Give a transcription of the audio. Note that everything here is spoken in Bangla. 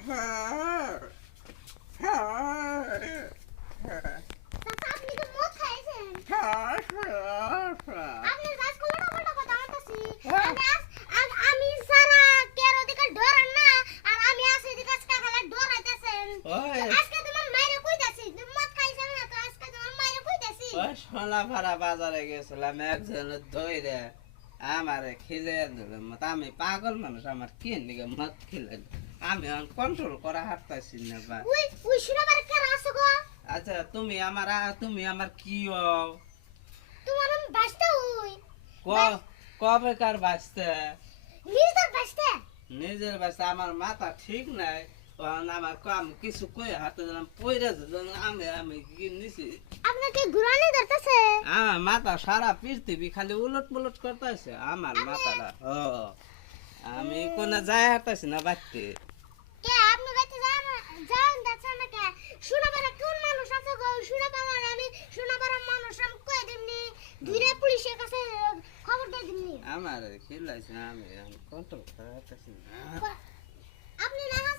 চাচা আপনি তো মদ খাইছেন আপনি আজকে উল্টা কথা বলতাছি আমি সারা কেরো দিকে ডরান না আর আমি আসি দিকে আজকে খালা ডরাইতেছেন আজকে তোমার মাইরে কইতাছি তুমি মদ খাইছেন না তো আজকে তোমার মাইরে কইতাছি সোনাপাড়া বাজারে গেছিলাম একজনের ধইরে আমারে খিলে দিল আমি পাগল মানুষ আমার কি নিকে মদ খিলে আমি কন্ট্রোল করা হাঁটতাছি না বা ওই শুনাবার কেন আসো গো আচ্ছা তুমি আমার কি হও তোমার নাম বাসতে হই কবে কার বাঁচতে নিজের বাসতে নিজের বাঁচতে আমার মাথা ঠিক নাই আমার কাম কিছু কই হাতে দিলাম পয়রা আমি কি নিছি আপনাকে ঘুরানি ধরতেছে আমার মাথা সারা পৃথিবী খালি উলট পুলট করতেছে আমার মাথাটা আমি কোন যায় হাঁটতেছি না বাড়তে কে আপনি বাইতে যান যাচ্ছেন না কে শুনাবার কোন মানুষ আছে গো শুনাবার আমি শুনাবার মানুষ আমি কই দিমনি ধীরে পুলিশের কাছে খবর দিয়ে দিমনি আমার খিলাইছে আমি কন্ট্রোল করা হাঁটতেছি না আপনি না